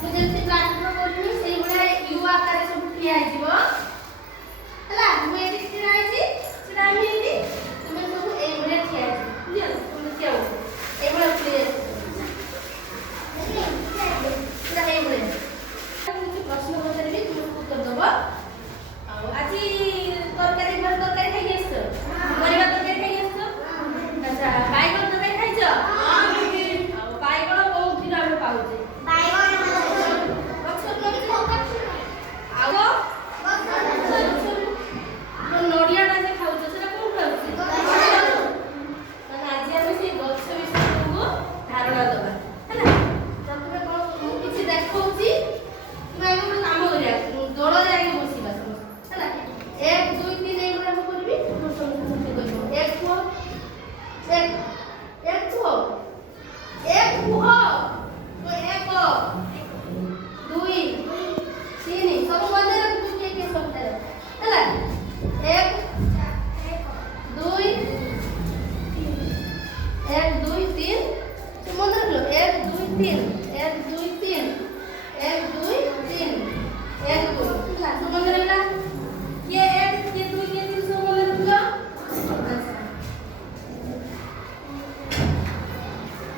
ମୁଁ ଯେମିତି ପ୍ଲାଷ୍ଟର କରୁନି ସେଇ ଭଳିଆ ୟୁ ଆକାରରେ ସବୁ ଠିଆ ହେଇଯିବ ହେଲା। ମୁଁ ଏଠି ଛିଡ଼ା ହେଇଛି, ଛିଡ଼ା ହେଇନି ତୁମେ ସବୁ ଏଇ ଭଳିଆ ଠିଆ ହେଇଯିବ, ବୁଝିଲ? ତୁମେ ଠିଆ ହୁଅ ଏଇ ଭଳିଆ ଠିଆ ପୁରା ଏଇ ଭଳିଆ। କିଛି ପ୍ରଶ୍ନ ପଚାରିବି, ତୁମେ ଉତ୍ତର ଦେବ। ଆଉ ଆଜି ତରକାରୀ ଖାଇକି ଆସିଛ? ପରିବା ତରକାରୀ ଖାଇକି ଆସିଛ? ଆଚ୍ଛା, ବାଇଗଣ ତରକାରୀ ଖାଇଛ? ଆଉ ବାଇଗଣ କୋଉଥିରୁ ଆମେ ପାଉଛେ? ଆଉ ନଡ଼ିଆଟା ଯେ ଖାଉଛ ସେଟା କୋଉଠୁ ଆସୁଛି? ମାନେ ଆଜି ଆମେ ସେଇ ଗଛ ବିଷୟରେ ତୁମକୁ ଧାରଣା ଦେବା ହେଲା। ପ୍ରଥମେ କ'ଣ ମୁଁ କିଛି ଦେଖଉଛି, ତୁମେ ଆଗେ ଗୋଟେ କାମ କରିବା, ଦଳରେ ଆଗେ ବସିବା ସମସ୍ତେ ହେଲା। 1 2 3 ଏଇଭଳିଆ ମୁଁ କରିବି, ତୁମେ ସମସ୍ତେ କରିବ। 1 କୁହ, 1 କୁହ, 1 କୁହ, 1 2 3 ସବୁ ମନେ ରଖିବୁ କିଏ କିଏ ସବୁ ହେଲା। 1 2 1 2 3 ସବୁ ମନେ ରଖିଲ। 1 2 3 1 2 3 1 2 3 1 2 ହେଲା, ସବୁ ମନେ ରହିଲା। କିଏ 1 କିଏ 2 କିଏ 3 ସବୁ ମନେ ରଖିଲ।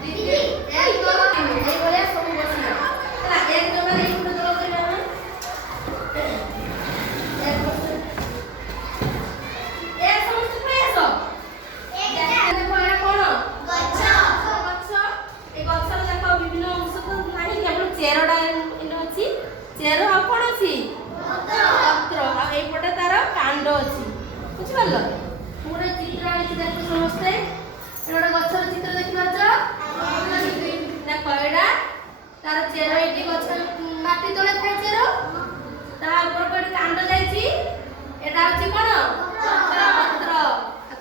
ଦିଦି 1 2 3 ଏଇଭଳିଆ ସବୁ ବସିଲା ହେଲା। 1 ଜମାରେ ଏଇ ଗୋଟେ ଦଳ କରିବା ଆମେ। 1 ସମସ୍ତେ ପଳେଇ ଆସ। ଦେଖ ଏଇଟା କ'ଣ? ଗଛ। ଏ ଗଛର ଦେଖ ବିଭିନ୍ନ ଅଂଶ ତ ନାହିଁ, କେବଳ ଚେରଟା ଏଠି ଅଛି। ଚେର ଆଉ କ'ଣ ଅଛି? ପତ୍ର। ଆଉ ଏଇପଟେ ତାର କାଣ୍ଡ ଅଛି, ବୁଝିପାରିଲ? ମୁଁ ଗୋଟେ ଚିତ୍ର ଆଣିଛି, ଦେଖ ସମସ୍ତେ। ଏଇଟା ଗୋଟେ ଗଛର ଚିତ୍ର ଦେଖିପାରୁଛ? ଦେଖ ଏଇଟା ତାର ଚେର, ଏଇଠି ଗଛ ମାଟି ତଳେ ଥାଏ ଚେର, ତା ଉପରକୁ ଏଠି କାଣ୍ଡ ଯାଇଛି। ଏଟା ହଉଛି କ'ଣ? ପତ୍ର।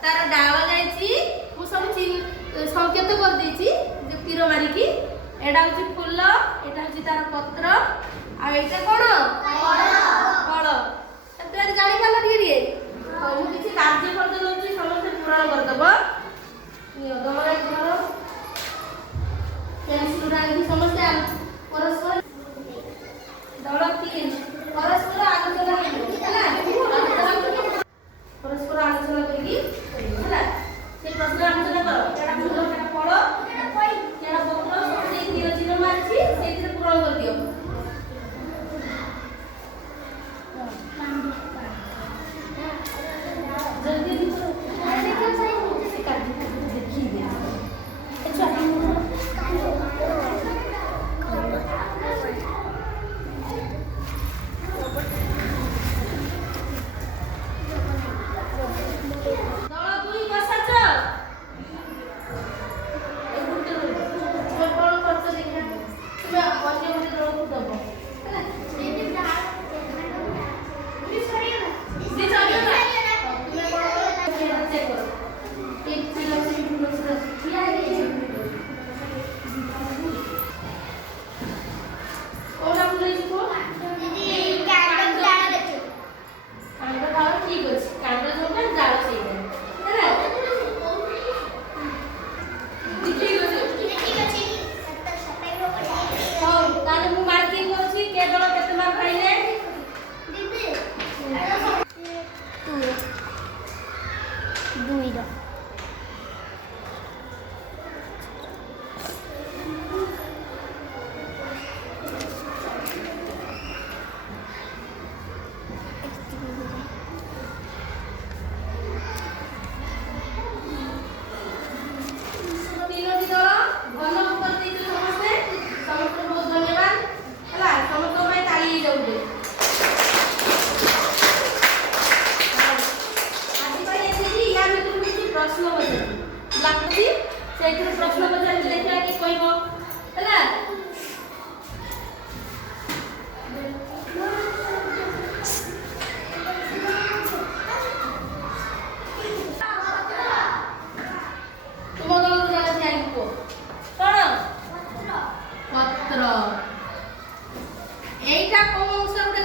ତାର ଡାଳ ଯାଇଛି, ମୁଁ ସବୁ ସଂକେତ କରିଦେଇଛି ଯୋଉ ତୀର ମାରିକି। ଏଟା ହଉଛି ଫୁଲ, ଏଟା ହଉଛି ତାର ପତ୍ର, ଆଉ ଏଇଟା କ'ଣ? ଫଳ। ତୁ ଆଜି ଜାଣିପାରିଲ ଟିକେ ଟିକେ? ହଉ, ମୁଁ କିଛି କାର୍ଯ୍ୟ କରିଦେଉଛି, ସମସ୍ତେ ପୂରଣ କରିଦେବ। ଦଳରେ ଘର ପେନ୍ସିଲ୍ ଆଣିକି ସମସ୍ତେ ପରସ୍ପର ଦଳ 3 ପରସ୍ପର ଆଲୋଚନା ହେଲା। ପରସ୍ପର ଆଲୋଚନା କରିକି ହେଲା ସେ ପ୍ରଶ୍ନ ଆଲୋଚନା କର। କେଟା ଫୁଲ, କେଟା ଫଳ, କେଟା ପତ୍ର, ସବୁ ସେଇ ତୀର ଚିହ୍ନ ମାରିଛି, ସେଇଥିରେ ପୂରଣ କରିଦିଅ। ଜଲ୍ଦି ସେ କାର୍ଯ୍ୟ ଦେଖିବେ। ସେଇଥିରୁ ପ୍ରଶ୍ନ ପଚାରିଲେ ଦେଖିବା କି କହିବ ହେଲା। ତୁମ ଦଳରୁ ଜଣେ ଧ୍ୟାନ କୁହ କ'ଣ? ପତ୍ର। ଏଇଟା କୋଉ ଅଂଶ ଗୋଟେ